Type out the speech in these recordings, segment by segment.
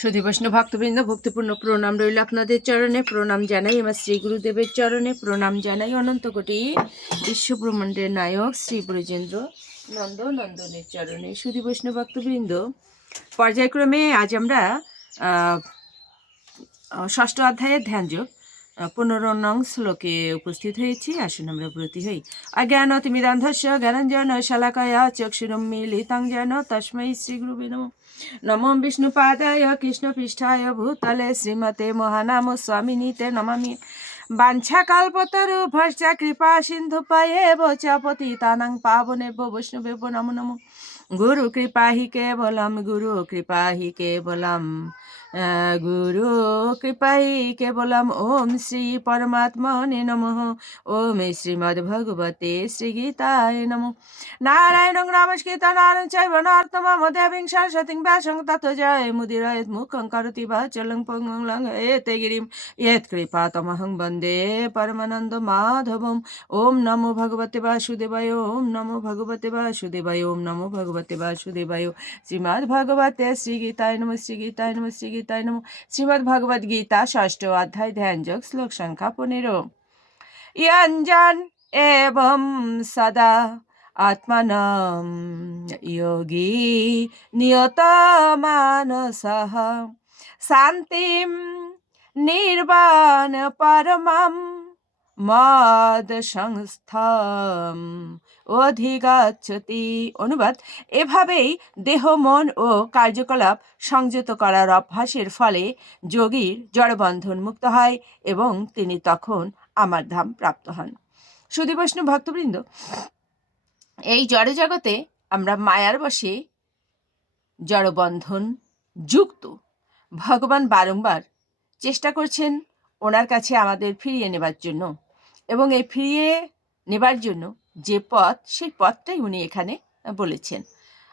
সুধী বৈষ্ণব ভক্তবৃন্দ, ভক্তিপূর্ণ প্রণাম রইল আপনাদের চরণে। প্রণাম জানাই আমার শ্রী গুরুদেবের চরণে। প্রণাম জানাই অনন্ত কোটি বিশ্বব্রহ্মাণ্ডের নায়ক শ্রী ব্রজেন্দ্র নন্দ নন্দনের চরণে। সুধী বৈষ্ণব ভক্তবৃন্দ, পর্যায়ক্রমে আজ আমরা ষষ্ঠ অধ্যায়ের ধ্যানযোগ পনেরো নং শ্লোকে উপস্থিত হয়েছি। আসুন আমরা ব্রতী হই। অজ্ঞান তিমিরান্ধস্য জ্ঞানঞ্জন শালাকায়া চক্ষুরম মিলিতাং যেন তস্मै শ্রী গুরুবে নমঃ। নমো বিষ্ণুপাদায় কৃষ্ণপৃষ্ঠায় ভূতলে শ্রীমতে মহানাম স্বামিনীতে নমামি। বাঞ্ছাকাল্পতরু ভর্ষা কৃপা সিন্ধু পায়ে বচাপতি তানাং পাবনে বৈষ্ণবে নমো নমো। গুরু কৃপা হি কেবলম গুরু কৃপা হি কেবলম। আহ, গুরু কৃপা হি কেবলম। ওম শ্রী পরমাত্মনে নমঃ। ওম শ্রীমদ্ ভগবতে শ্রীগীতায় নমঃ। নারায়ণং নমস্কৃত নারায়ণ চৈব নর্তমম দেবীং সরস্বতীং ব্যাসং তত জয় মুদিরয়েত মুখং করতি বাচলং পঙ্গং লং এতে গিরিম। ইয়ৎ কৃপাতমহং বন্দে পরমানন্দ মাধবম। ওম নমো ভগবতে বাসুদেবায়, ওম নমো ভগবতে বাসুদেবায়, ওম নমো ভগবতে বাসুদেবায়। শ্রীমদ্ ভগবতে গীতায় নম শ্রীমদ্ গীতা ষষ্ঠ অধ্যায় ধ্যান যোগ শ্লোক সংখ্যা পনেরো। ইয়াঞ্জান এবং সদা আত্মনম যোগী নিয়ত মানস শান্তি নির্বাণ পরমাম মদ সংস্থাম অধিগাচ্ছতি। অনুবাদ, এভাবেই দেহ, মন ও কার্যকলাপ সংযত করার অভ্যাসের ফলে যোগীর জড়বন্ধন মুক্ত হয় এবং তিনি তখন আমার ধাম প্রাপ্ত হন। সুদীবৈষ্ণব ভক্তবৃন্দ, এই জড় জগতে আমরা মায়ার বসে জড়বন্ধন যুক্ত। ভগবান বারংবার চেষ্টা করছেন ওনার কাছে আমাদের ফিরিয়ে নেবার জন্য। এবং এই ফিরিয়ে নেবার জন্য যে পথ, সেই পথটাই উনি এখানে বলেছেন।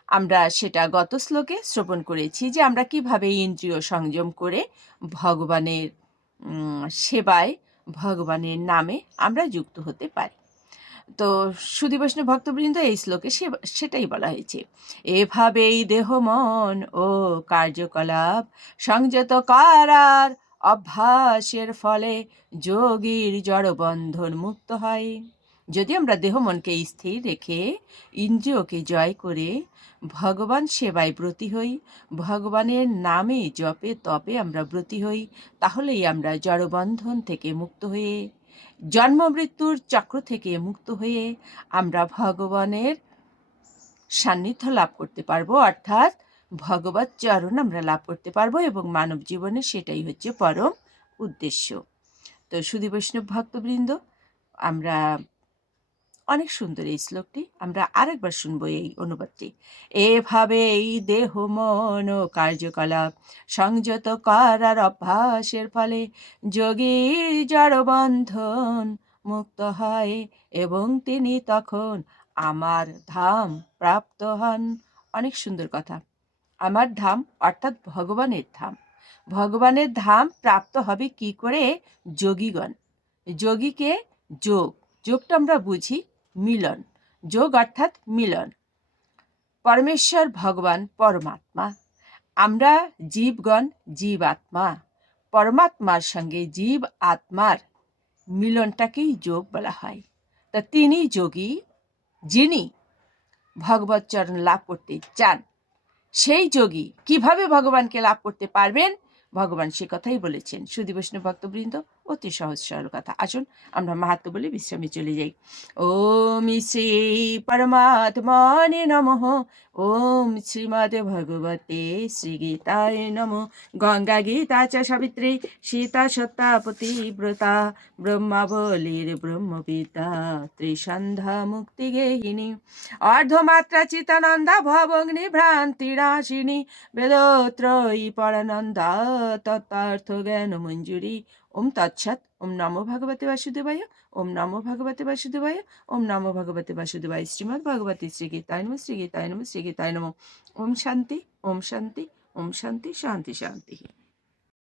আমরা সেটা গত শ্লোকে শ্রবণ করেছি যে আমরা কীভাবে ইন্দ্রিয় সংযম করে ভগবানের সেবায়, ভগবানের নামে আমরা যুক্ত হতে পারি। তো সুদী বৈষ্ণব ভক্তবৃন্দ এই শ্লোকে সেটাই বলা হয়েছে। এভাবেই দেহ, মন ও কার্যকলাপ সংযত করার অভ্যাসের ফলে যোগীর জড়বন্ধন মুক্ত হয়। যদি আমরা দেহ মনকে স্থির রেখে ইন্দ্রিয়কে জয় করে ভগবান সেবায় ব্রতী হই, ভগবানের নামে জপে তপে আমরা ব্রতী হই, তাহলেই আমরা জড়বন্ধন থেকে মুক্ত হয়ে, জন্ম মৃত্যুর চক্র থেকে মুক্ত হয়ে আমরা ভগবানের সান্নিধ্য লাভ করতে পারব। অর্থাৎ ভগবত চরণ আমরা লাভ করতে পারব এবং মানব জীবনে সেটাই হচ্ছে পরম উদ্দেশ্য। তো সুধী বৈষ্ণব ভক্তবৃন্দ, আমরা অনেক সুন্দর এই শ্লোকটি, আমরা আরেকবার শুনব এই অনুবাদটি। এভাবে এই দেহ, মন ও কার্যকলাপ সংযত করার অভ্যাসের ফলে যোগীর জড়বন্ধন মুক্ত হয় এবং তিনি তখন আমার ধাম প্রাপ্ত হন। অনেক সুন্দর কথা। আমার ধাম, অর্থাৎ ভগবানের ধাম। ভগবানের ধাম প্রাপ্ত হবে কি করে? যোগীগণ। যোগীকে যোগ। যোগটা আমরা বুঝি মিলন। যোগ অর্থাৎ মিলন। পরমেশ্বর ভগবান পরমাত্মা। আমরা জীবগণ জীবাত্মা। পরমাত্মার সঙ্গে জীব আত্মার মিলনটাকেই যোগ বলা হয়। তা তিনি যোগী, যিনি ভগবত চরণ লাভ করতে চান। সেই যোগী কীভাবে ভগবানকে লাভ করতে পারবেন? ভগবান সে কথাই বলেছেন। সুদী বৈষ্ণব ভক্তবৃন্দ অতি সহজ সরল কথা। আসুন, আমরা মাহাত্ম বলে বিশ্রামে চলে যাই। ওম শ্রী পরমাত্মনে নমঃ। ওম শ্রীমদ ভগবতে শ্রী গীতায় নম। গঙ্গা গীতা চ সাবিত্রী, সীতা সত্তাপতি ব্রতা, ব্রহ্মাবলীর ব্রহ্মবিদ্যা ত্রিসন্ধ্যা মুক্তি গেহিনী, অর্ধমাত্রা চিতানন্দা ভবগ্নি ভ্রান্তি রাশিনী, বেদোত্রয়ী পরানন্দা তত্ত্বার্থ জ্ঞান মঞ্জুরি ওম তৎসৎ, ওম নমো ভগবতে বাসুদেবায়, ওম নমো ভগবতে বাসুদেবায়, ওম নমো ভগবতে বাসুদেবায় শ্রীমৎ ভগবতী শ্রী গীতায় নম শ্রী গীতায় নম শ্রী গীতায় নম। ওম শান্তি ওম শান্তি ওম শান্তি শান্তি শান্তি।